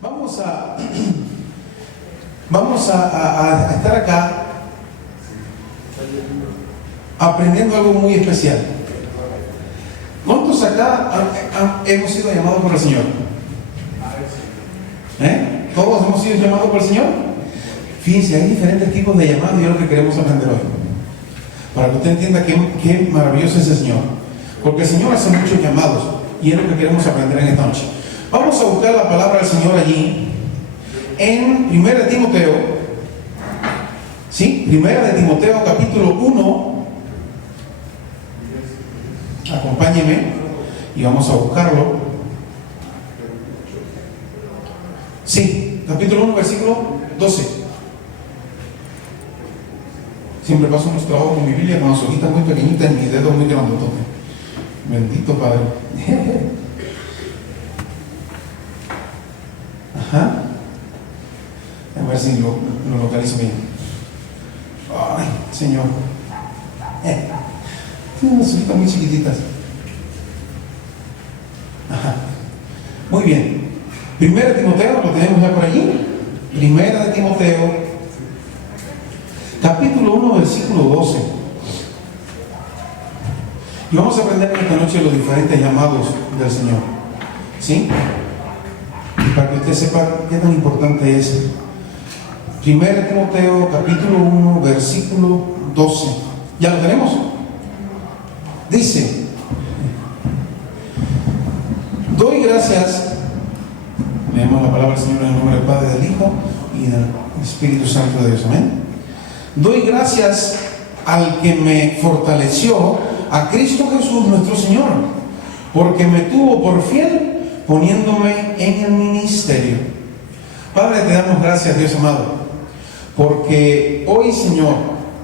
Vamos a estar acá aprendiendo algo muy especial. ¿Cuántos acá hemos sido llamados por el Señor? ¿Todos hemos sido llamados por el Señor? Fíjense, hay diferentes tipos de llamados y es lo que queremos aprender hoy. Para que usted entienda qué maravilloso es el Señor. Porque el Señor hace muchos llamados y es lo que queremos aprender en esta noche. Vamos a buscar la palabra del Señor allí en 1 de Timoteo. ¿Sí? 1 de Timoteo capítulo 1. Acompáñeme y vamos a buscarlo. Sí, capítulo 1, versículo 12. Siempre paso unos trabajos con mi Biblia con las hojitas muy pequeñitas y mis dedos muy grandototes. Bendito Padre. Ajá. A ver si lo localizo bien. Ay, Señor. Tiene unas hojitas muy chiquititas. Ajá. Muy bien. 1 de Timoteo, lo tenemos ya por allí. 1 de Timoteo, capítulo 1, versículo 12. Y vamos a aprender esta noche los diferentes llamados del Señor. ¿Sí? Y para que usted sepa qué tan importante es. 1 de Timoteo, capítulo 1, versículo 12. ¿Ya lo tenemos? Dice: doy gracias. Leemos la palabra del Señor en el nombre del Padre, del Hijo y del Espíritu Santo de Dios. Amén. Doy gracias al que me fortaleció, a Cristo Jesús nuestro Señor, porque me tuvo por fiel poniéndome en el ministerio. Padre, te damos gracias, Dios amado, porque hoy, Señor,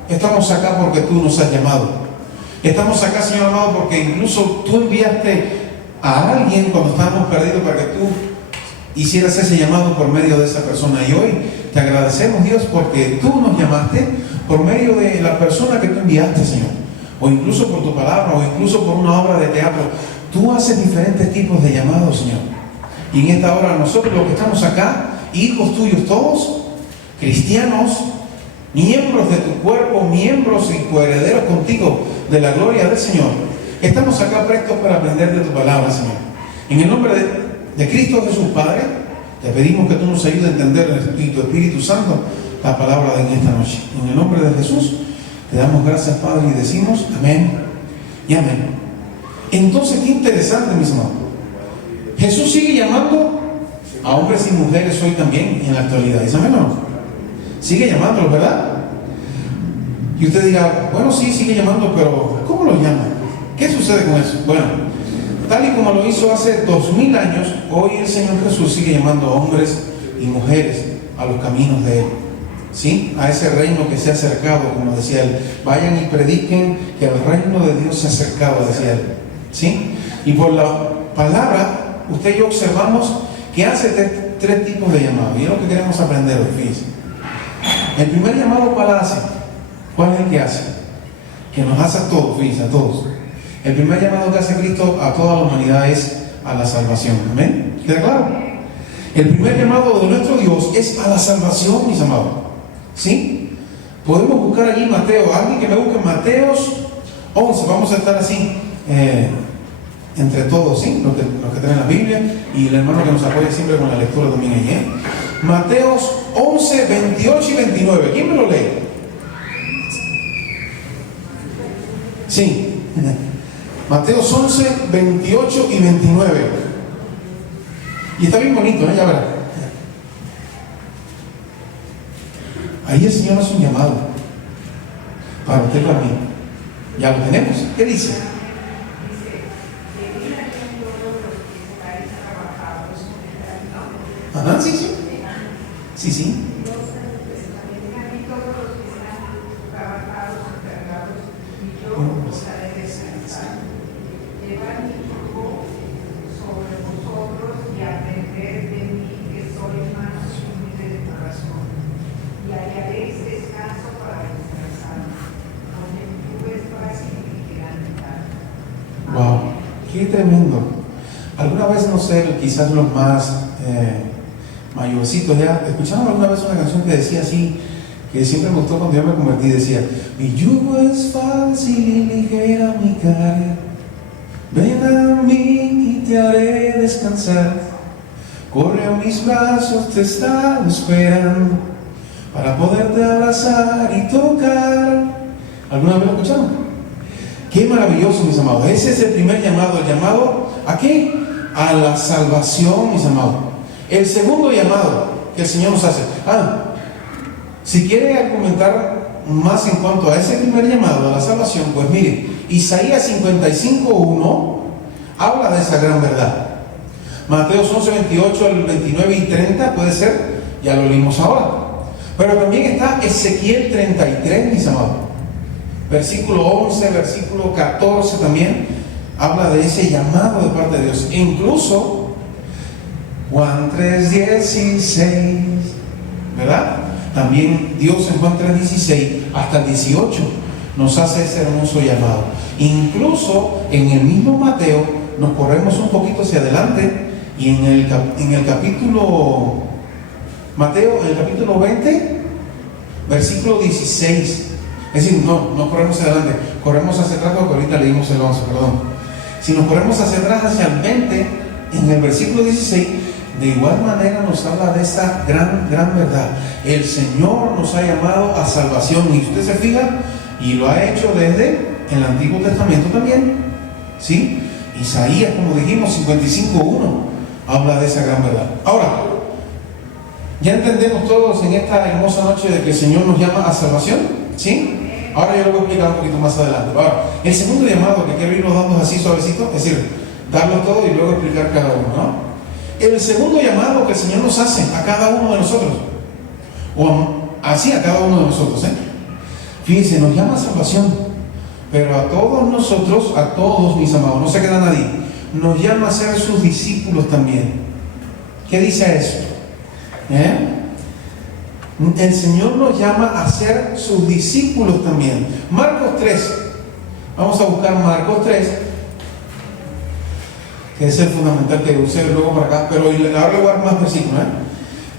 estamos acá porque tú nos has llamado. Estamos acá, Señor amado, porque incluso tú enviaste a alguien cuando estábamos perdidos para que tú hicieras ese llamado por medio de esa persona. Y hoy te agradecemos, Dios, porque tú nos llamaste por medio de la persona que tú enviaste, Señor, o incluso por tu palabra, o incluso por una obra de teatro. Tú haces diferentes tipos de llamados, Señor. Y en esta hora nosotros, los que estamos acá, hijos tuyos todos, cristianos, miembros de tu cuerpo, miembros y coherederos contigo de la gloria del Señor, estamos acá prestos para aprender de tu palabra, Señor. En el nombre de Cristo Jesús, Padre, te pedimos que tú nos ayudes a entender en tu Espíritu Santo la palabra de esta noche. En el nombre de Jesús te damos gracias, Padre, y decimos amén y amén. Entonces, qué interesante, mis hermanos. Jesús sigue llamando a hombres y mujeres hoy también en la actualidad. ¿Es amén o no? Sigue llamándolos, ¿verdad? Y usted dirá, bueno, sí, sigue llamando, pero ¿cómo los llama? ¿Qué sucede con eso? Bueno, tal y como lo hizo hace 2000 años, hoy el Señor Jesús sigue llamando a hombres y mujeres a los caminos de Él. ¿Sí? A ese reino que se ha acercado, como decía Él. Vayan y prediquen que el reino de Dios se ha acercado, decía Él. ¿Sí? Y por la palabra, usted y yo observamos que hace tres tipos de llamados. Y es lo que queremos aprender hoy, fíjense. El primer llamado, ¿cuál hace? ¿Cuál es el que hace? Que nos hace a todos, fíjense, a todos. El primer llamado que hace Cristo a toda la humanidad es a la salvación. ¿Amén? ¿Queda claro? El primer llamado de nuestro Dios es a la salvación, mis amados. ¿Sí? Podemos buscar allí Mateo. Alguien que me busque en Mateos 11. Vamos a estar así entre todos, ¿sí? Los que tienen la Biblia y el hermano que nos apoya siempre con la lectura también ahí, Mateos 11, 28 y 29. ¿Quién me lo lee? Sí. Mateos 11, 28 y 29. Y está bien bonito, ya verá. Ahí el Señor hace un llamado para usted y para mí. Ya lo tenemos. ¿Qué dice? Ajá, sí, sí. Sí, sí. Wow, qué tremendo. Alguna vez, no sé, quizás los más mayorcitos ya. ¿Escucharon alguna vez una canción que decía así, que siempre me gustó cuando yo me convertí? Decía: mi yugo es fácil y ligera mi carga, ven a mí y te haré descansar, corre a mis brazos, te están esperando para poderte abrazar y tocar. ¿Alguna vez lo escucharon? Qué maravilloso, mis amados. Ese es el primer llamado. ¿El llamado a qué? A la salvación, mis amados. El segundo llamado que el Señor nos hace. Si quiere argumentar más en cuanto a ese primer llamado a la salvación, pues mire, Isaías 55:1 habla de esa gran verdad. Mateos 11:28 al 29 y 30 puede ser, ya lo leímos ahora. Pero también está Ezequiel 33, mis amados. Versículo 11, versículo 14 también habla de ese llamado de parte de Dios. Incluso Juan 3:16, ¿verdad? También Dios en Juan 3:16 hasta el 18 nos hace ese hermoso llamado. Incluso en el mismo Mateo nos corremos un poquito hacia adelante y en el capítulo Mateo, en el capítulo 20, versículo 16. Es decir, no corremos hacia adelante, corremos hacia atrás, porque ahorita leímos el 11, perdón. Si nos corremos hacia atrás, hacia el 20, en el versículo 16, de igual manera nos habla de esta gran verdad. El Señor nos ha llamado a salvación, y usted se fija, y lo ha hecho desde el Antiguo Testamento también, ¿sí? Isaías, como dijimos, 55:1 habla de esa gran verdad. Ahora, ya entendemos todos en esta hermosa noche de que el Señor nos llama a salvación, ¿sí? Ahora yo lo voy a explicar un poquito más adelante. Ahora, el segundo llamado que quiero irnos dando así suavecito, es decir, darlo todo y luego explicar cada uno, ¿no? El segundo llamado que el Señor nos hace a cada uno de nosotros, o así a cada uno de nosotros, fíjense, nos llama a salvación, pero a todos nosotros, a todos, mis amados, no se queda nadie, nos llama a ser sus discípulos también. ¿Qué dice eso? El Señor nos llama a ser sus discípulos también. Marcos 3, vamos a buscar Marcos 3, que es el fundamental que usé luego para acá, pero ahora le voy a dar más versículos,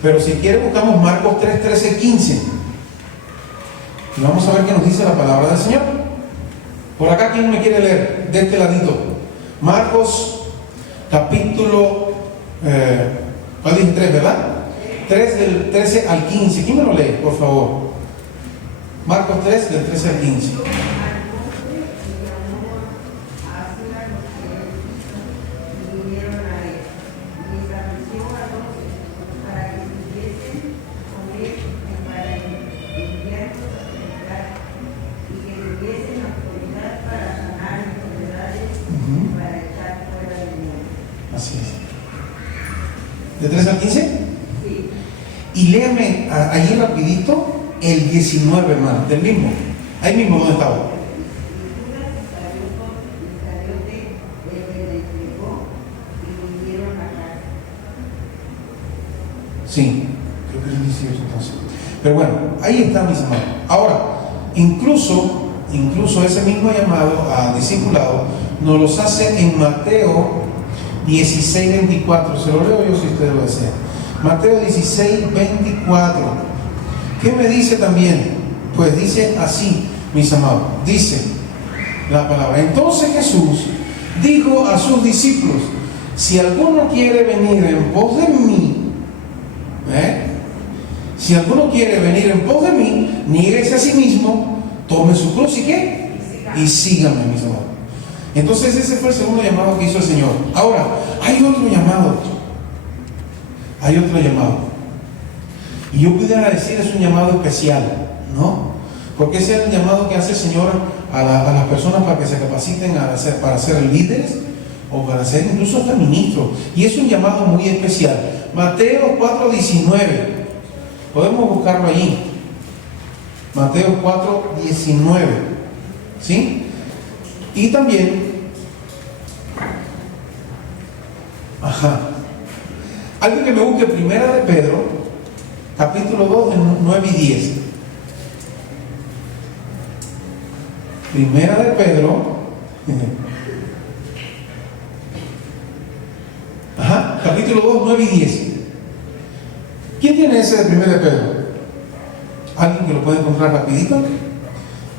pero si quiere buscamos Marcos 3, 13, 15 y vamos a ver qué nos dice la palabra del Señor. Por acá, ¿quién me quiere leer? De este ladito. Marcos capítulo 3, ¿verdad? 3 del 13 al 15. ¿Quién me lo lee, por favor? Marcos 3 del 13 al 15. Así es. ¿De 3 al 15? Y léame allí rapidito el 19, hermano, del mismo. Ahí mismo donde estaba. Sí, creo que es el 18 entonces. Pero bueno, ahí está, mis hermanos. Ahora, incluso ese mismo llamado a discipulado nos los hace en Mateo 16:24. Se lo leo yo si ustedes lo desean. Mateo 16:24. ¿Qué me dice también? Pues dice así, mis amados. Dice la palabra: entonces Jesús dijo a sus discípulos: si alguno quiere venir en pos de mí, si alguno quiere venir en pos de mí, niéguese a sí mismo, tome su cruz y ¿qué? Y sígame, mis amados. Entonces ese fue el segundo llamado que hizo el Señor. Ahora, hay otro llamado. Hay otro llamado. Y yo pudiera decir es un llamado especial, ¿no? Porque ese es el llamado que hace el Señor a las personas para que se capaciten para ser líderes o para ser incluso hasta ministros. Y es un llamado muy especial. Mateo 4:19. Podemos buscarlo allí. Mateo 4:19. ¿Sí? Y también, alguien que me busque Primera de Pedro, capítulo 2, 9 y 10. Primera de Pedro, capítulo 2, 9 y 10. tiene ese de 1 de Pedro? ¿Alguien que lo puede encontrar rapidito?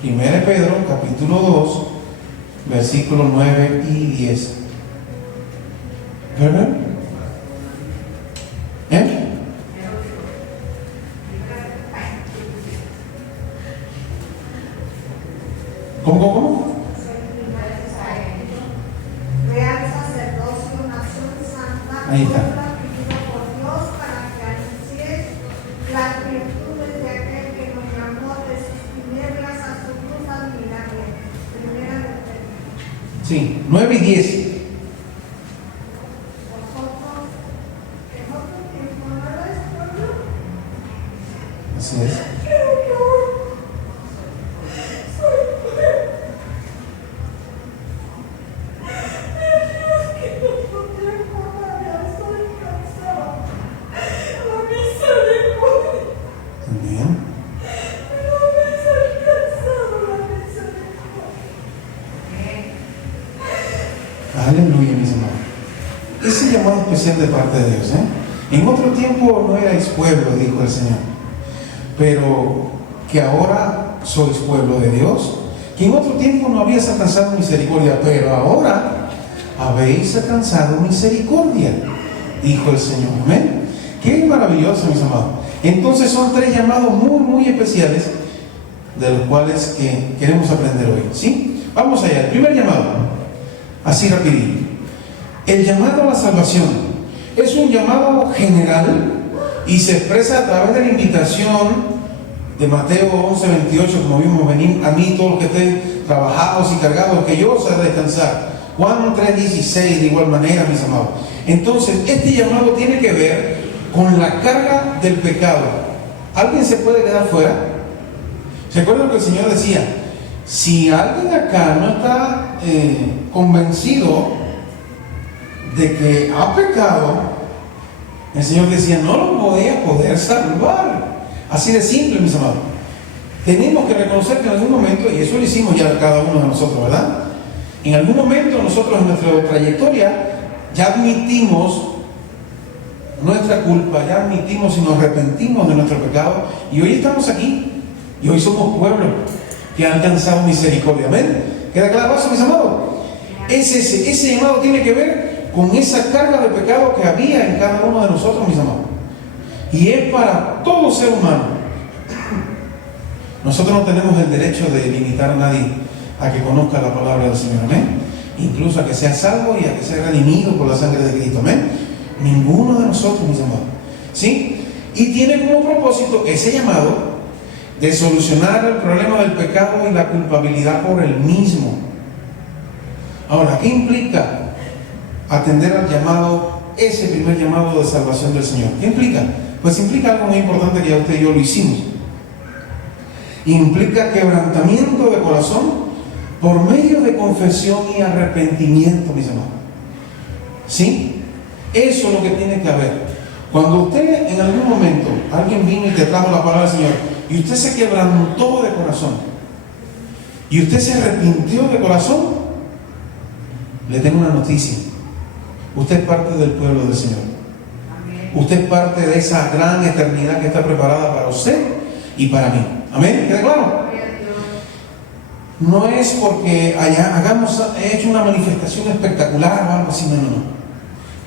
1 de Pedro, capítulo 2, versículos 9 y 10. ¿Verdad? ¿Eh? ¿Cómo? Real sacerdocio, nación santa, Ahí está. pedido por Dios para que anunciéis las virtudes de aquel que nos llamó de sus tinieblas a su luz admirable. 1 de Pedro. Sí, 9 y 10. Vosotros, en otro tiempo no erais pueblo, Así es. pero yo soy pueblo. Dios que nuestro tiempo todavía estoy cansado. La misericordia. También. No me has alcanzado la misericordia. Aleluya, mis hermanos. Ese llamado especial de parte de Dios, En otro tiempo no erais pueblo, dijo el Señor, pero que ahora sois pueblo de Dios, que en otro tiempo no habías alcanzado misericordia, pero ahora habéis alcanzado misericordia, dijo el Señor. Amén. Qué maravilloso, mis amados. Entonces son 3 llamados muy, muy especiales de los cuales que queremos aprender hoy, ¿sí? Vamos allá. El primer llamado, así rapidito. El llamado a la salvación es un llamado general y se expresa a través de la invitación de Mateo 11:28, como vimos: venid a mí todos los que estén trabajados y cargados, que yo os haré descansar. Juan 3:16, de igual manera, mis amados. Entonces, este llamado tiene que ver con la carga del pecado. ¿Alguien se puede quedar fuera? ¿Se acuerdan que el Señor decía: si alguien acá no está convencido de que ha pecado, el Señor decía, no lo voy a poder salvar? Así de simple, mis amados. Tenemos que reconocer que en algún momento, y eso lo hicimos ya cada uno de nosotros, ¿verdad? En algún momento nosotros en nuestra trayectoria ya admitimos nuestra culpa, ya admitimos y nos arrepentimos de nuestro pecado, y hoy estamos aquí, y hoy somos pueblo que ha alcanzado misericordia. ¿Amén? ¿Queda claro eso, mis amados? Ese llamado tiene que ver con esa carga de pecado que había en cada uno de nosotros, mis amados. Y es para todo ser humano. Nosotros no tenemos el derecho de limitar a nadie a que conozca la palabra del Señor. Amén. Incluso a que sea salvo y a que sea redimido por la sangre de Cristo. Amén. Ninguno de nosotros, mis amados. ¿Sí? Y tiene como propósito ese llamado de solucionar el problema del pecado y la culpabilidad por el mismo. Ahora, ¿qué implica atender al llamado, ese primer llamado de salvación del Señor? ¿Qué implica? Pues implica algo muy importante que ya usted y yo lo hicimos. Implica quebrantamiento de corazón por medio de confesión y arrepentimiento, mis hermanos. ¿Sí? Eso es lo que tiene que haber. Cuando usted en algún momento, alguien vino y te trajo la palabra del Señor, y usted se quebrantó de corazón, y usted se arrepintió de corazón, le tengo una noticia: usted es parte del pueblo del Señor. Usted es parte de esa gran eternidad que está preparada para usted y para mí. ¿Amén? ¿Queda claro? No es porque hayamos hecho una manifestación espectacular o algo así, no.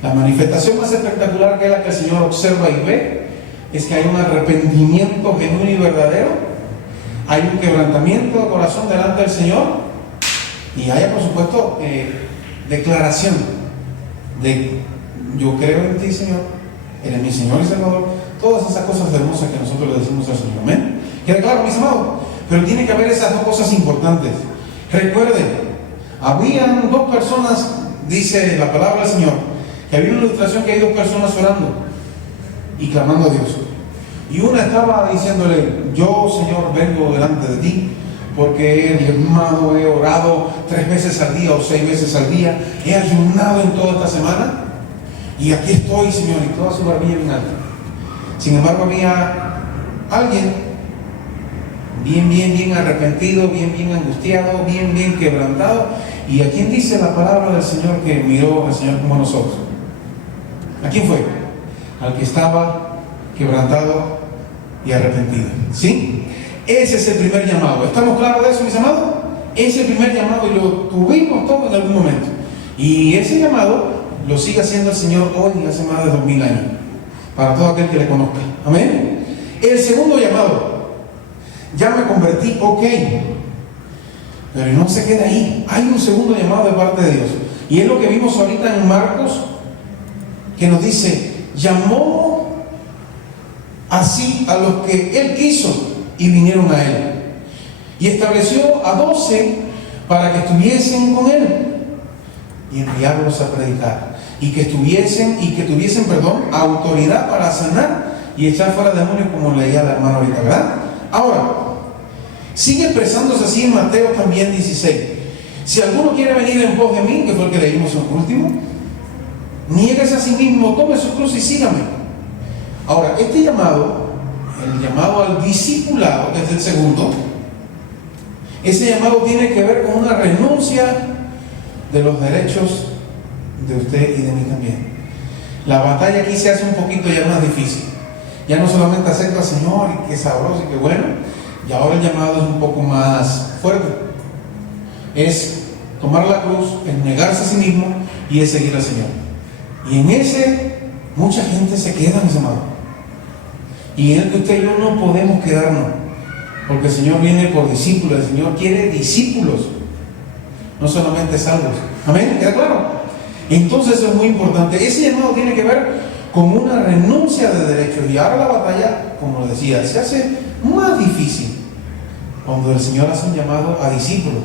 La manifestación más espectacular, que es la que el Señor observa y ve, es que hay un arrepentimiento genuino y verdadero, hay un quebrantamiento de corazón delante del Señor, y haya, por supuesto, declaración de: yo creo en ti, Señor, eres mi Señor y Salvador. Todas esas cosas hermosas que nosotros le decimos al Señor. ¿Amén? ¿Queda claro, mis amados? Pero tiene que haber esas dos cosas importantes. Recuerden, habían 2 personas, dice la palabra del Señor, que había una ilustración que hay 2 personas orando y clamando a Dios. Y una estaba diciéndole: yo, Señor, vengo delante de ti porque he diezmado, he orado 3 veces al día o 6 veces al día, he ayunado en toda esta semana, y aquí estoy, Señor, y toda su barbilla bien alta. Sin embargo, había alguien bien arrepentido, bien angustiado, bien quebrantado, y a quién dice la palabra del Señor que miró al Señor como a nosotros. ¿A quién fue? Al que estaba quebrantado y arrepentido. ¿Sí? Ese es el primer llamado. ¿Estamos claros de eso, mis amados? Ese es el primer llamado y lo tuvimos todos en algún momento. Y ese llamado lo sigue haciendo el Señor hoy y hace más de 2000 años. Para todo aquel que le conozca. Amén. El segundo llamado. Ya me convertí, ok. Pero no se queda ahí. Hay un segundo llamado de parte de Dios. Y es lo que vimos ahorita en Marcos, que nos dice, llamó así a los que Él quiso y vinieron a Él. Y estableció a 12 para que estuviesen con Él y enviarlos a predicar. Y que tuviesen, autoridad para sanar y echar fuera demonios, como leía la hermana ahorita, ¿verdad? Ahora, sigue expresándose así en Mateo también 16. Si alguno quiere venir en pos de mí, que fue el que leímos en último, niéguese a sí mismo, tome su cruz y sígame. Ahora, este llamado, el llamado al discipulado, que es el segundo, ese llamado tiene que ver con una renuncia de los derechos de usted y de mí también. La batalla aquí se hace un poquito ya más difícil. Ya no solamente acepta al Señor y qué sabroso y qué bueno, y ahora el llamado es un poco más fuerte. Es tomar la cruz, es negarse a sí mismo y es seguir al Señor. Y en ese mucha gente se queda, mis amados. Y en el que usted y yo no podemos quedarnos, porque el Señor viene por discípulos. El Señor quiere discípulos, no solamente salvos. ¿Amén? ¿Queda claro? Entonces eso es muy importante. Ese llamado tiene que ver con una renuncia de derechos. Y ahora la batalla, como decía, se hace más difícil cuando el Señor hace un llamado a discípulos.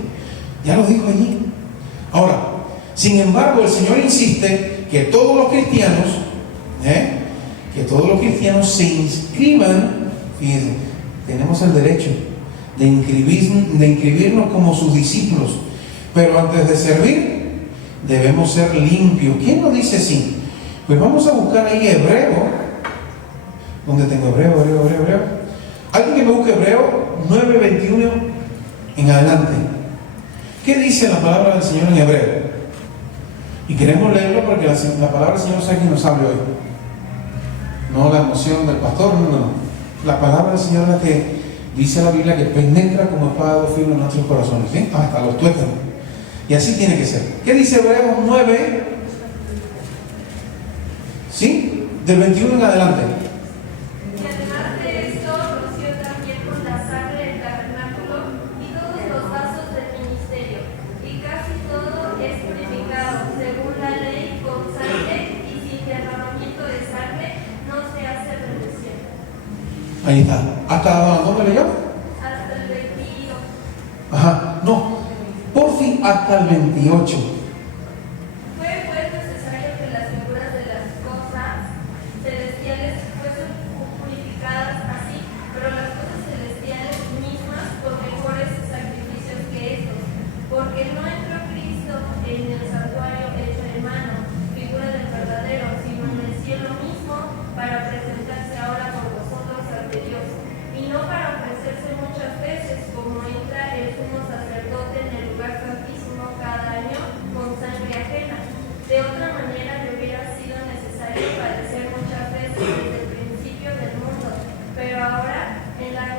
Ya lo dijo allí. Ahora, sin embargo, el Señor insiste que todos los cristianos, se inscriban. Fíjense, tenemos el derecho de inscribirnos como sus discípulos, pero antes de servir debemos ser limpios. ¿Quién nos dice así? Pues vamos a buscar ahí Hebreo. ¿Dónde tengo Hebreo? Alguien que me busque Hebreo 9:21 en adelante. ¿Qué dice la palabra del Señor en Hebreo? Y queremos leerlo porque la palabra del Señor es quien nos hable hoy. No la emoción del pastor, no. La palabra del Señor es la que dice la Biblia, que penetra como espada de dos filos en nuestros corazones, ¿sí? Hasta los tuétanos. Y así tiene que ser. ¿Qué dice Hebreos 9? ¿Sí? Del 21 en adelante. Y además de esto, roció también con la sangre del tabernáculo y todos los vasos del ministerio. Y casi todo es purificado, según la ley, con sangre, y sin derramamiento de sangre no se hace redención. Ahí está. ¿Hasta dónde leyó? Hasta el 22. Ajá, no. Por fin, hasta el 28. Fue pues necesario que las figuras de las cosas celestiales fuesen purificadas así, pero las cosas celestiales mismas por mejores sacrificios que estos, porque no entró Cristo en el santuario hecho de mano, figura del verdadero, sino en el cielo mismo, para presentarse ahora por vosotros ante Dios, y no para ofrecerse muchas veces, como entra el sumo sacerdote en el lugar santísimo cada año con sangre ajena. De otra manera le hubiera sido necesario padecer muchas veces desde el principio del mundo, pero ahora, en la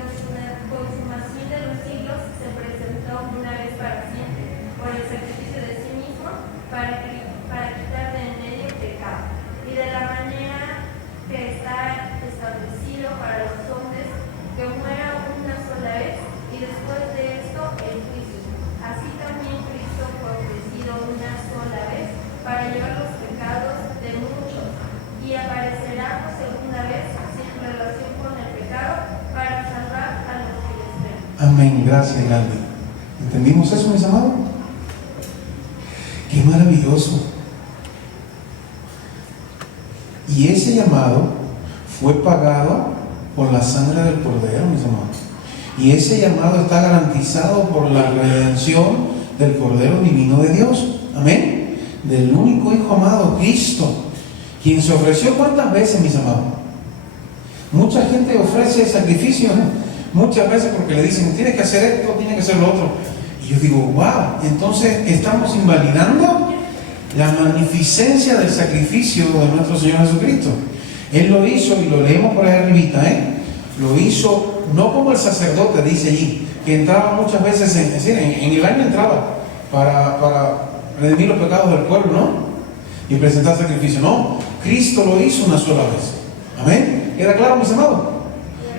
consumación de los siglos, se presentó una vez para siempre, por el sacrificio de sí mismo, para quitar de en medio el pecado. Y de la manera que está establecido para los hombres, que muera una sola vez, y después de esto el juicio. Así también Cristo fue ofrecido una sola vez para llevar los pecados de muchos, y aparecerá por segunda vez sin relación con el pecado para salvar a los que les ven. Amén, gracias, grande. ¿Entendimos eso, mis amados? ¡Qué maravilloso! Y ese llamado fue pagado por la sangre del Cordero, mis amados. Y ese llamado está garantizado por la redención del Cordero Divino de Dios. Amén. Del único Hijo amado, Cristo, quien se ofreció. ¿Cuántas veces, mis amados? Mucha gente ofrece sacrificios, ¿no? Muchas veces porque le dicen, tienes que hacer esto, tienes que hacer lo otro. Y yo digo, wow, entonces estamos invalidando la magnificencia del sacrificio de nuestro Señor Jesucristo. Él lo hizo, y lo leemos por ahí arribita, lo hizo no como el sacerdote, dice allí, que entraba muchas veces, en el año entraba para redimir los pecados del pueblo, ¿no? Y presentar sacrificio. No, Cristo lo hizo una sola vez. Amén. ¿Queda claro, mis amados?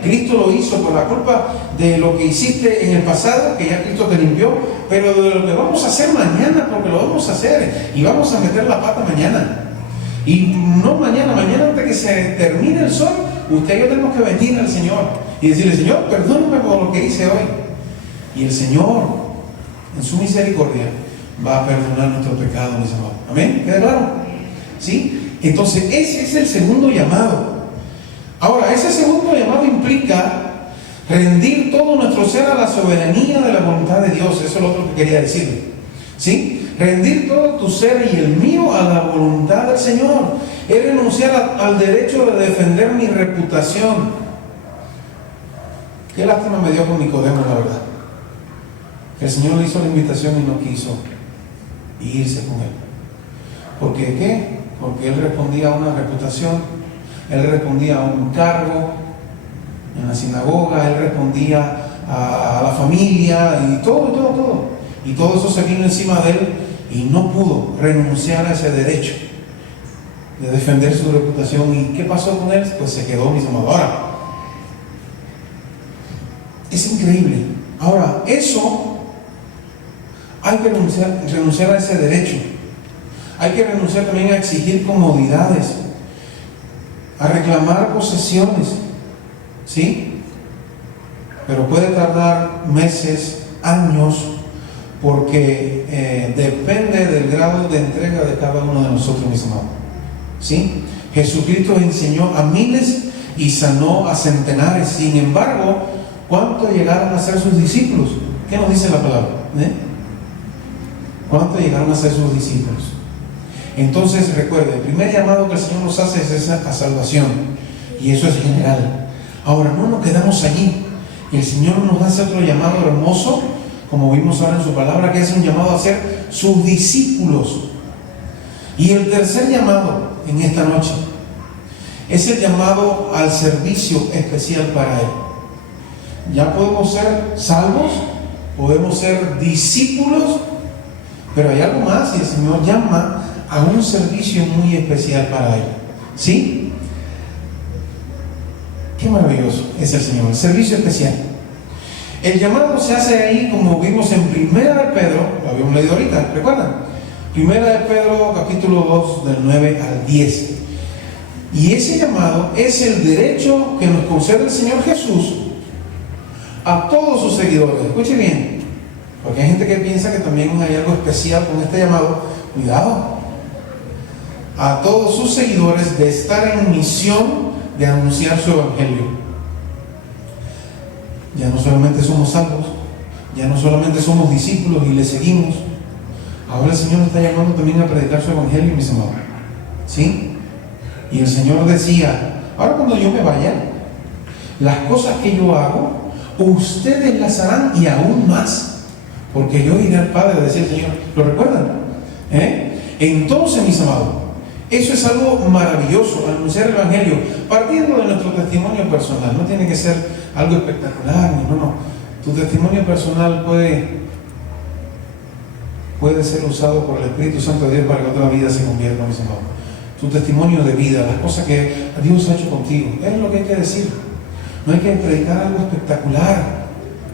Cristo lo hizo por la culpa de lo que hiciste en el pasado, que ya Cristo te limpió, pero de lo que vamos a hacer mañana, porque lo vamos a hacer y vamos a meter la pata mañana. Y no mañana antes que se termine el sol, usted y yo tenemos que venir al Señor y decirle: Señor, perdóname por lo que hice hoy. Y el Señor, en su misericordia, va a perdonar nuestro pecado, mis amados. ¿Amén? ¿Queda claro? ¿Sí? Entonces, ese es el segundo llamado. Ahora, ese segundo llamado implica rendir todo nuestro ser a la soberanía de la voluntad de Dios. Eso es lo otro que quería decir. ¿Sí? Rendir todo tu ser y el mío a la voluntad del Señor. Es renunciar al derecho de defender mi reputación. Qué lástima me dio con Nicodemo, la verdad. El Señor le hizo la invitación y no quiso irse con él. ¿Por qué? ¿Qué? Porque él respondía a una reputación, él respondía a un cargo en la sinagoga, él respondía a la familia y todo. Y todo eso se vino encima de él y no pudo renunciar a ese derecho de defender su reputación. ¿Y qué pasó con él? Pues se quedó, mis amados. Ahora, es increíble. Ahora, eso hay que renunciar a ese derecho. Hay que renunciar también a exigir comodidades, a reclamar posesiones, ¿sí? Pero puede tardar meses, años, porque depende del grado de entrega de cada uno de nosotros, mis amados, ¿sí? Jesucristo enseñó a miles y sanó a centenares. Sin embargo, ¿cuántos llegaron a ser sus discípulos? ¿Qué nos dice la palabra? ¿Cuántos llegaron a ser sus discípulos? Entonces, recuerde, el primer llamado que el Señor nos hace es esa a salvación, y eso es general. Ahora, no nos quedamos allí. El Señor nos hace otro llamado hermoso, como vimos ahora en su palabra, que es un llamado a ser sus discípulos. Y el tercer llamado en esta noche es el llamado al servicio especial para Él. Ya podemos ser salvos, podemos ser discípulos, pero hay algo más, y el Señor llama a un servicio muy especial para Él. ¿Sí? Qué maravilloso es el Señor, el servicio especial. El llamado se hace ahí, como vimos en Primera de Pedro, lo habíamos leído ahorita, ¿recuerdan? Primera de Pedro, capítulo 2, del 9 al 10. Y ese llamado es el derecho que nos concede el Señor Jesús a todos sus seguidores. Escuche bien, porque hay gente que piensa que también hay algo especial con este llamado. Cuidado. A todos sus seguidores de estar en misión de anunciar su evangelio. Ya no solamente somos salvos, ya no solamente somos discípulos y le seguimos. Ahora el Señor nos está llamando también a predicar su evangelio, mis amados. ¿Sí? Y el Señor decía: ahora cuando yo me vaya, las cosas que yo hago, ustedes las harán y aún más, porque yo iré al Padre, decía el Señor. ¿Lo recuerdan? Entonces, mis amados, eso es algo maravilloso, anunciar el evangelio, partiendo de nuestro testimonio personal. No tiene que ser algo espectacular, no. Tu testimonio personal puede ser usado por el Espíritu Santo de Dios para que otra vida se convierta, mis amados. Tu testimonio de vida, las cosas que Dios ha hecho contigo, es lo que hay que decir. No hay que predicar algo espectacular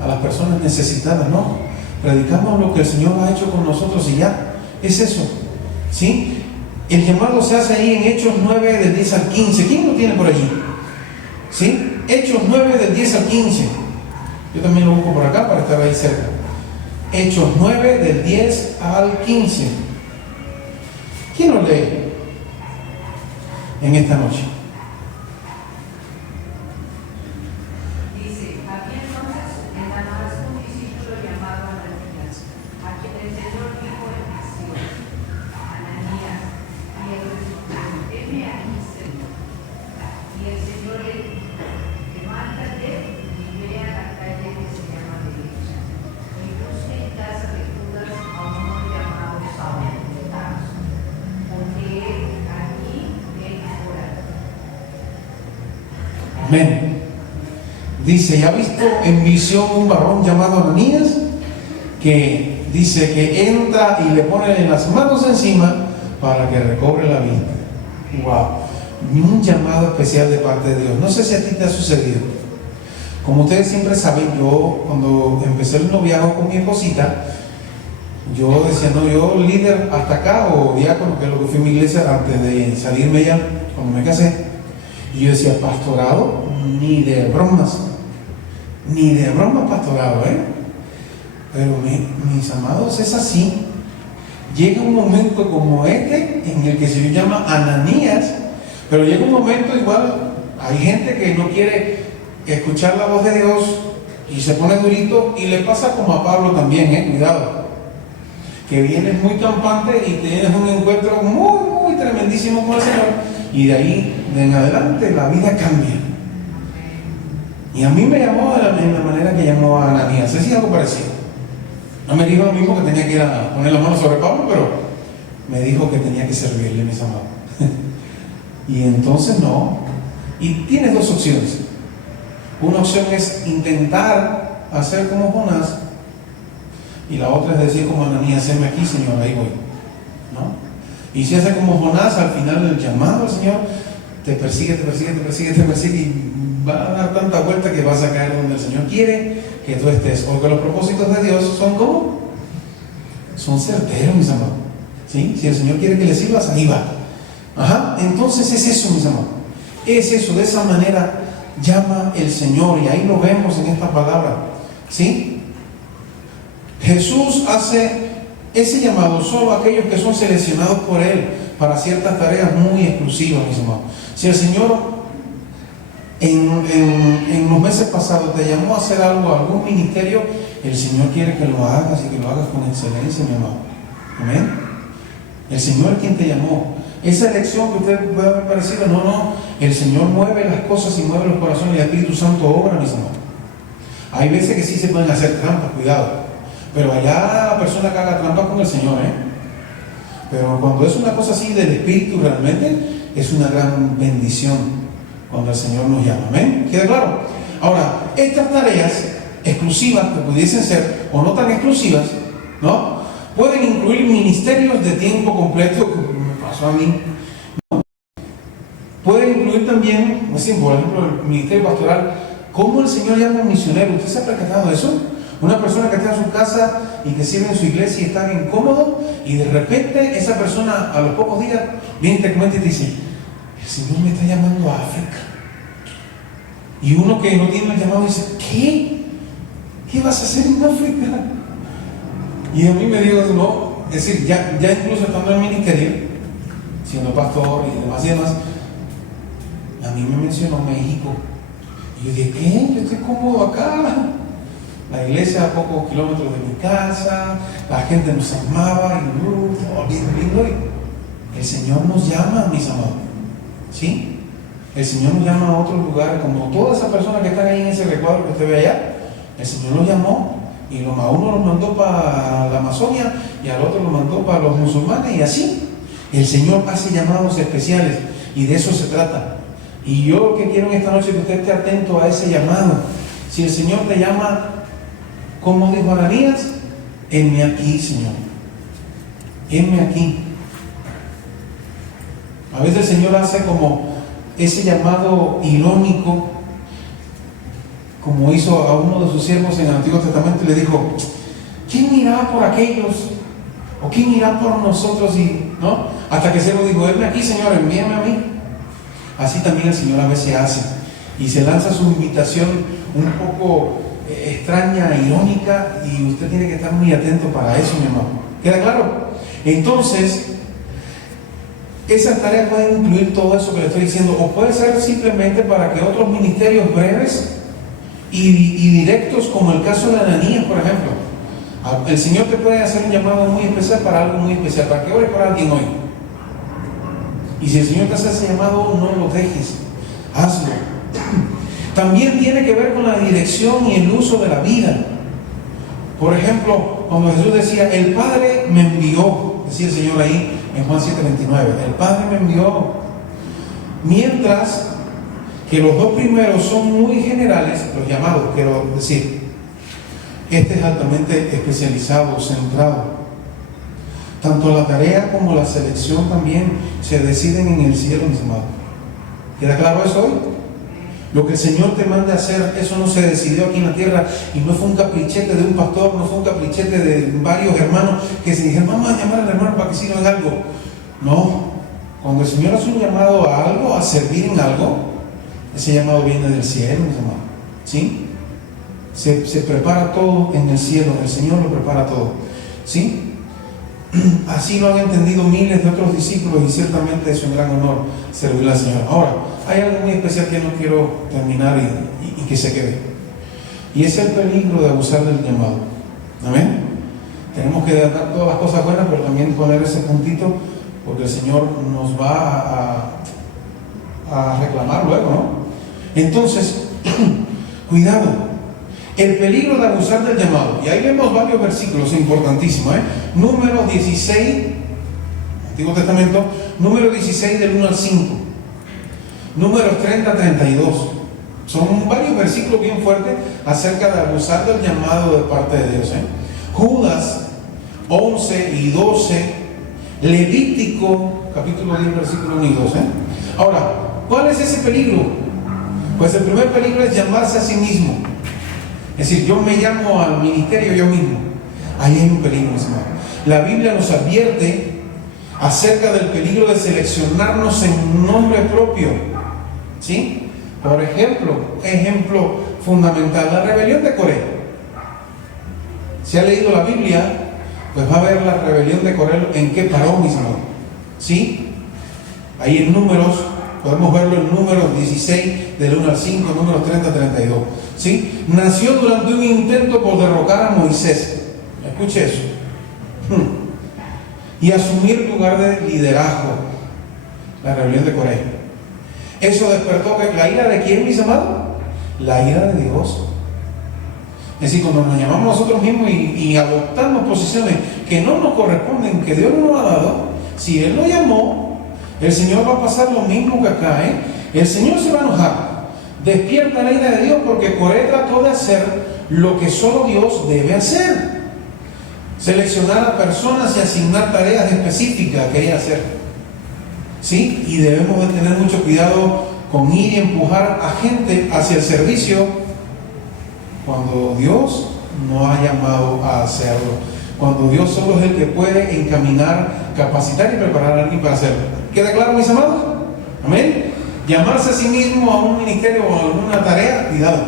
a las personas necesitadas, no. Predicamos lo que el Señor ha hecho con nosotros y ya, es eso. ¿Sí? El llamado se hace ahí en Hechos 9, del 10 al 15. ¿Quién lo tiene por allí? ¿Sí? Hechos 9, del 10 al 15. Yo también lo busco por acá para estar ahí cerca. Hechos 9, del 10 al 15. ¿Quién lo lee en esta noche? Dice: había entonces en Damasco un discípulo llamado Ananías, a quien el Señor dijo en visión: Ananías. Y él respondió: heme aquí, Señor. Y el Señor le dijo: levántate y ve a la calle que se llama Derecha, y busca en casa de Judas a uno llamado Saulo de Tarso, porque él allí ora. Amén. Dice, ¿ya ha visto en visión un varón llamado Ananías? Que dice que entra y le pone las manos encima para que recobre la vista. Wow. Un llamado especial de parte de Dios. No sé si a ti te ha sucedido. Como ustedes siempre saben, yo cuando empecé el noviazgo con mi esposita, yo decía, no, yo líder hasta acá o diácono, que es lo que fui en mi iglesia antes de salirme ya, cuando me casé. Y yo decía, pastorado, ni de bromas pastorado, Pero mis amados, es así. Llega un momento como este en el que se llama Ananías, pero llega un momento igual, hay gente que no quiere escuchar la voz de Dios y se pone durito, y le pasa como a Pablo también, cuidado, que vienes muy campante y tienes un encuentro muy tremendísimo con el Señor, y de ahí en adelante la vida cambia. Y a mí me llamó en la manera que llamó a Ananías. Es algo parecido. No me dijo lo mismo que tenía que ir a poner la mano sobre Pablo, pero me dijo que tenía que servirle, mis amados. Y entonces no. Y tienes dos opciones. Una opción es intentar hacer como Jonás, y la otra es decir como Ananías, heme aquí, Señor, ahí voy, ¿no? Y si hace como Jonás, al final del llamado al Señor te persigue, y va a dar tanta vuelta que vas a caer donde el Señor quiere que tú estés. Porque los propósitos de Dios son como, son certeros, mis amados, ¿sí? Si el Señor quiere que le sirvas, ahí va. Entonces es eso, mis amados, es eso. De esa manera llama el Señor, y ahí lo vemos en esta palabra, ¿sí? Jesús hace ese llamado solo a aquellos que son seleccionados por Él para ciertas tareas muy exclusivas, mis amados. Si el Señor en los meses pasados te llamó a hacer algo, algún ministerio, el Señor quiere que lo hagas, y que lo hagas con excelencia, mi amado. Amén. El Señor es quien te llamó. Esa elección que usted puede haber parecido, no, el Señor mueve las cosas y mueve los corazones, y el Espíritu Santo obra, mis amados. Hay veces que sí se pueden hacer trampas, cuidado, pero allá la persona que haga trampas con el Señor, pero cuando es una cosa así del Espíritu, realmente es una gran bendición cuando el Señor nos llama. ¿Amén? ¿Queda claro? Ahora, estas tareas exclusivas que pudiesen ser, o no tan exclusivas, ¿no?, pueden incluir ministerios de tiempo completo, como me pasó a mí, ¿no? Pueden incluir también, por ejemplo, el ministerio pastoral. ¿Cómo el Señor llama a un misionero? ¿Usted se ha percatado de eso? Una persona que está en su casa y que sirve en su iglesia y está incómodo, y de repente esa persona a los pocos días viene y te comenta y te dice, el Señor me está llamando a África. Y uno que no tiene el llamado dice, ¿qué? ¿Qué vas a hacer en África? Y a mí me dijo, no, es decir, ya incluso estando en el ministerio, siendo pastor y demás, a mí me mencionó México. Y yo dije, ¿qué? Yo estoy cómodo acá. La iglesia a pocos kilómetros de mi casa, la gente nos amaba, y todo bien lindo. Y el Señor nos llama, mis amados, ¿sí? El Señor nos llama a otros lugares, como todas esas personas que están ahí en ese recuadro que usted ve allá. El Señor los llamó, y a uno los mandó para la Amazonia, y al otro los mandó para los musulmanes, y así. El Señor hace llamados especiales, y de eso se trata. Y yo lo que quiero en esta noche es que usted esté atento a ese llamado. Si el Señor te llama, como dijo Ananías, heme aquí, Señor, heme aquí. A veces el Señor hace como ese llamado irónico, como hizo a uno de sus siervos en el Antiguo Testamento, y le dijo, ¿quién irá por aquellos? ¿O quién irá por nosotros? Y, ¿no? Hasta que el siervo dijo, heme aquí, Señor, envíame a mí. Así también el Señor a veces hace, y se lanza su invitación un poco extraña, irónica, y usted tiene que estar muy atento para eso, mi hermano. ¿Queda claro? Entonces, esas tareas pueden incluir todo eso que le estoy diciendo, o puede ser simplemente para que otros ministerios breves y directos, como el caso de Ananías, por ejemplo. El Señor te puede hacer un llamado muy especial para algo muy especial, para que ores por alguien hoy. Y si el Señor te hace ese llamado, no lo dejes, hazlo. También tiene que ver con la dirección y el uso de la vida. Por ejemplo, cuando Jesús decía, el Padre me envió, decía el Señor ahí en Juan 7:29, el Padre me envió. Mientras que los dos primeros son muy generales, los llamados, quiero decir. Este es altamente especializado, centrado. Tanto la tarea como la selección también se deciden en el cielo, mis amados. ¿Queda claro eso hoy? Lo que el Señor te manda a hacer, eso no se decidió aquí en la tierra y no fue un caprichete de un pastor, no fue un caprichete de varios hermanos que se dijeron, vamos a llamar al hermano para que sirva en algo. No, cuando el Señor hace un llamado a algo, a servir en algo, ese llamado viene del cielo, mis amados. ¿Sí? Se prepara todo en el cielo, el Señor lo prepara todo. ¿Sí? Así lo han entendido miles de otros discípulos y ciertamente es un gran honor servir al Señor. Ahora, hay algo muy especial que no quiero terminar y que se quede. Y es el peligro de abusar del llamado. ¿Amén? Tenemos que dar todas las cosas buenas, pero también poner ese puntito, porque el Señor nos va a reclamar luego, ¿no? Entonces, cuidado. El peligro de abusar del llamado. Y ahí vemos varios versículos importantísimos. Número 16, Antiguo Testamento, número 16 del 1 al 5. Números 30 a 32. Son varios versículos bien fuertes acerca de abusar del llamado de parte de Dios. Judas 11 y 12. Levítico capítulo 10 versículo 1 y 2. Ahora, ¿cuál es ese peligro? Pues el primer peligro es llamarse a sí mismo. Es decir, yo me llamo al ministerio yo mismo. Ahí hay un peligro, mis hermanos. La Biblia nos advierte acerca del peligro de seleccionarnos en nombre propio. ¿Sí? Por ejemplo fundamental, la rebelión de Coré. Si ha leído la Biblia, pues va a ver la rebelión de Coré en qué paró, mis hermanos. ¿Sí? Ahí en Números, podemos verlo en Números 16, del 1 al 5, Números 30 a 32. ¿Sí? Nació durante un intento por derrocar a Moisés. Escuche eso. Y asumir lugar de liderazgo. La rebelión de Coré. Eso despertó que la ira de ¿quién, mis amados? La ira de Dios. Es decir, cuando nos llamamos nosotros mismos y adoptamos posiciones que no nos corresponden, que Dios no nos ha dado, si Él lo llamó, el Señor va a pasar lo mismo que acá. El Señor se va a enojar. Despierta la ira de Dios porque Coré trató de hacer lo que solo Dios debe hacer. Seleccionar a personas y asignar tareas específicas que ella hacer. ¿Sí? Y debemos de tener mucho cuidado con ir y empujar a gente hacia el servicio cuando Dios no ha llamado a hacerlo. Cuando Dios solo es el que puede encaminar, capacitar y preparar a alguien para hacerlo. ¿Queda claro, mis amados? Amén. Llamarse a sí mismo a un ministerio o a alguna tarea, cuidado.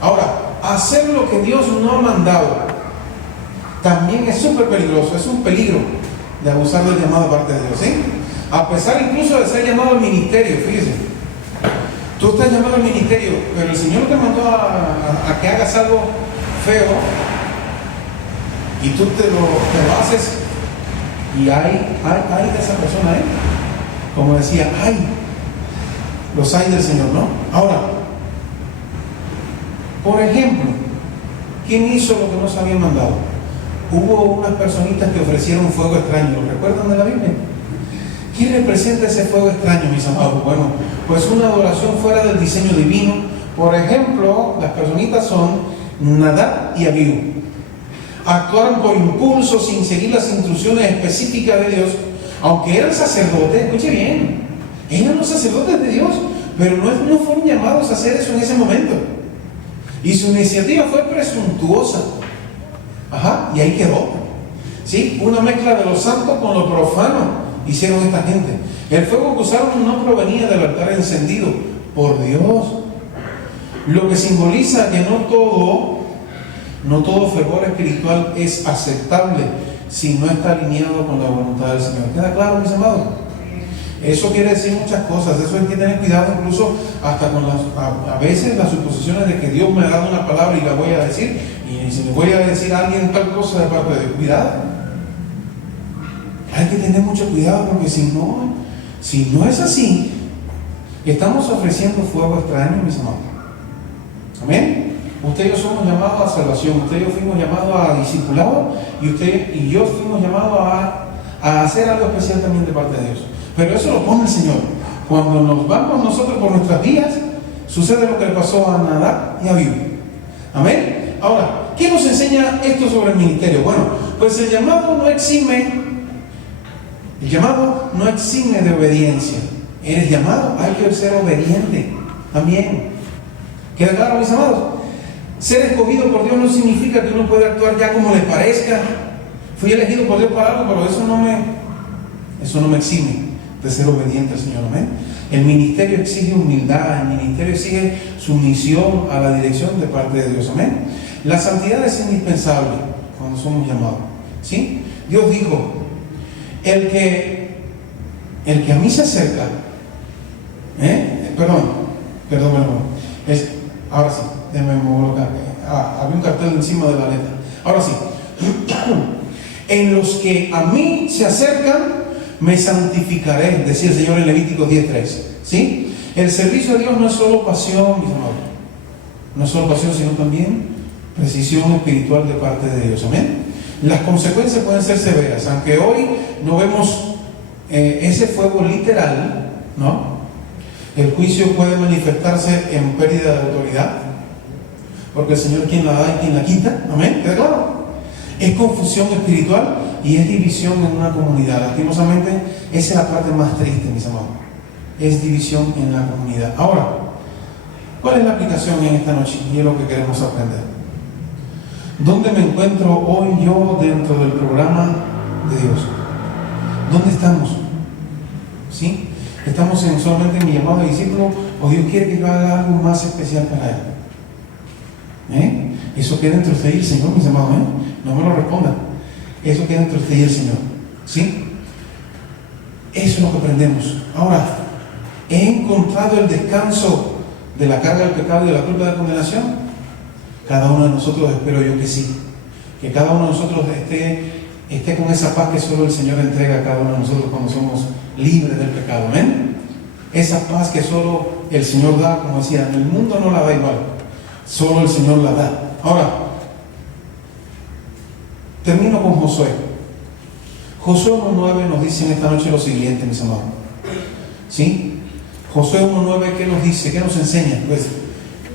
Ahora, hacer lo que Dios no ha mandado también es súper peligroso, es un peligro de abusar del llamado de parte de Dios. ¿Sí? A pesar incluso de ser llamado al ministerio, fíjese. Tú estás llamado al ministerio, pero el Señor te mandó a que hagas algo feo y tú te lo haces y hay de esa persona, como decía, los hay del Señor, ¿no? Ahora, por ejemplo, ¿quién hizo lo que no se había mandado? Hubo unas personitas que ofrecieron fuego extraño, ¿lo recuerdan de la Biblia? ¿Quién representa ese fuego extraño, mis amados? Bueno, pues una adoración fuera del diseño divino. Por ejemplo, las personitas son Nadab y Abiú. Actuaron por impulso sin seguir las instrucciones específicas de Dios, aunque eran sacerdotes. Escuche bien, eran los sacerdotes de Dios, pero no fueron llamados a hacer eso en ese momento. Y su iniciativa fue presuntuosa. Y ahí quedó. ¿Sí? Una mezcla de lo santo con lo profano hicieron esta gente. El fuego que usaron no provenía del altar encendido por Dios, lo que simboliza que no todo fervor espiritual es aceptable si no está alineado con la voluntad del Señor. ¿Queda claro, mis amados? Eso quiere decir muchas cosas. Eso hay que tener cuidado incluso hasta con a veces las suposiciones de que Dios me ha dado una palabra y la voy a decir, y si le voy a decir a alguien tal cosa de parte de Dios, cuidado. Hay que tener mucho cuidado porque si no es así, estamos ofreciendo fuego extraño, mis amados. Amén. Usted y yo somos llamados a salvación, usted y yo fuimos llamados a discipulado y usted y yo fuimos llamados a hacer algo especial también de parte de Dios. Pero eso lo pone el Señor. Cuando nos vamos nosotros por nuestras vías, Sucede lo que le pasó a Nadab y a Abiú. Amén. Ahora, ¿qué nos enseña esto sobre el ministerio? Bueno, pues el llamado no exime de obediencia. Eres llamado, hay que ser obediente también. ¿Queda claro, mis amados? Ser escogido por Dios no significa que uno puede actuar ya como le parezca. Fui elegido por Dios para algo, pero eso no me exime de ser obediente al Señor. Amén. El ministerio exige humildad, el ministerio exige sumisión a la dirección de parte de Dios. Amén. La santidad es indispensable cuando somos llamados. ¿Sí? Dios dijo, el que a mí se acerca, ahora sí, déjame moverlo acá. Había un cartel encima de la letra. Ahora sí. En los que a mí se acercan, me santificaré, decía el Señor en Levítico 10:3. ¿Sí? El servicio a Dios no es solo pasión, mis amados. No es solo pasión, sino también precisión espiritual de parte de Dios. Amén. Las consecuencias pueden ser severas, aunque hoy no vemos ese fuego literal, ¿no? El juicio puede manifestarse en pérdida de autoridad, porque el Señor quien la da y quien la quita. Amén. ¿Queda claro? Es confusión espiritual y es división en una comunidad. Lastimosamente, esa es la parte más triste, mis amados. Es división en la comunidad. Ahora, ¿cuál es la aplicación en esta noche? Y es lo que queremos aprender. ¿Dónde me encuentro hoy yo dentro del programa de Dios? ¿Dónde estamos? ¿Sí? ¿Estamos solamente en mi llamado de discípulo o Dios quiere que yo haga algo más especial para Él? Eso queda entre usted y el Señor, mis amados. No me lo respondan. Eso queda entre usted y el Señor. ¿Sí? Eso es lo que aprendemos. Ahora, ¿he encontrado el descanso de la carga del pecado y de la culpa de la condenación? Cada uno de nosotros, espero yo que sí. Que cada uno de nosotros esté con esa paz que solo el Señor entrega a cada uno de nosotros cuando somos libres del pecado. ¿Amén? Esa paz que solo el Señor da, como decía, en el mundo no la da igual. Solo el Señor la da. Ahora, termino con Josué. Josué 1:9 nos dice en esta noche lo siguiente, mis amados. ¿Sí? Josué 1:9, ¿qué nos dice? ¿Qué nos enseña? Pues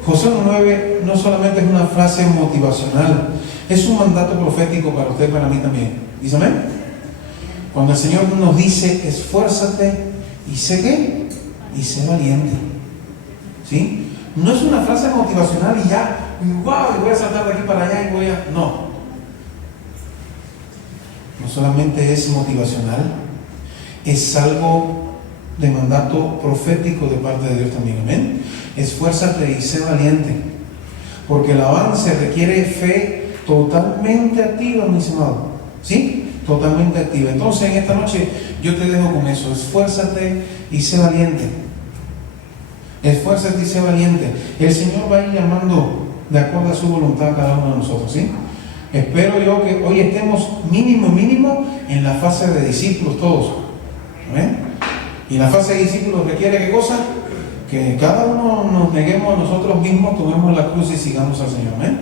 Josué 1:9 no solamente es una frase motivacional, es un mandato profético para usted y para mí también. ¿Dice amén? Cuando el Señor nos dice, esfuérzate y sé qué, y sé valiente. ¿Sí? No es una frase motivacional y ya, wow, y voy a saltar de aquí para allá y voy a... No. No solamente es motivacional, es algo de mandato profético de parte de Dios también. Amén. Esfuérzate y sé valiente, porque el avance requiere fe totalmente activa, mis amados. ¿Sí? Totalmente activa. Entonces en esta noche yo te dejo con eso. Esfuérzate y sé valiente. Esfuérzate y sé valiente. El Señor va a ir llamando de acuerdo a su voluntad a cada uno de nosotros. ¿Sí? Espero yo que hoy estemos mínimo en la fase de discípulos todos. ¿Amén? Y la fase de discípulos requiere ¿qué cosa? Que cada uno nos neguemos a nosotros mismos, tomemos la cruz y sigamos al Señor. ¿Amén?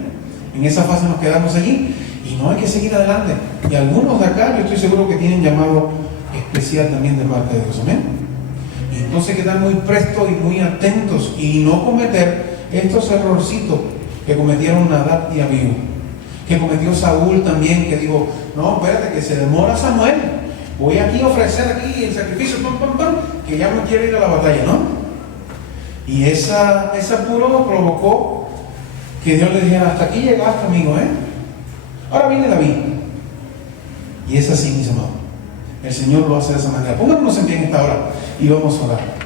En esa fase nos quedamos allí y no hay que seguir adelante. Y algunos de acá yo estoy seguro que tienen llamado especial también de parte de Dios. ¿Amén? Y entonces quedar muy prestos y muy atentos y no cometer estos errorcitos que cometieron Nadab y Abiú, que cometió Saúl también, que dijo, no, espérate, que se demora Samuel, voy aquí a ofrecer aquí el sacrificio, que ya me quiero ir a la batalla, ¿no? Y ese apuro provocó que Dios le dijera, hasta aquí llegaste, amigo, ahora viene David. Y es así, mis amados. El Señor lo hace de esa manera. Pongámonos en pie en esta hora y vamos a orar.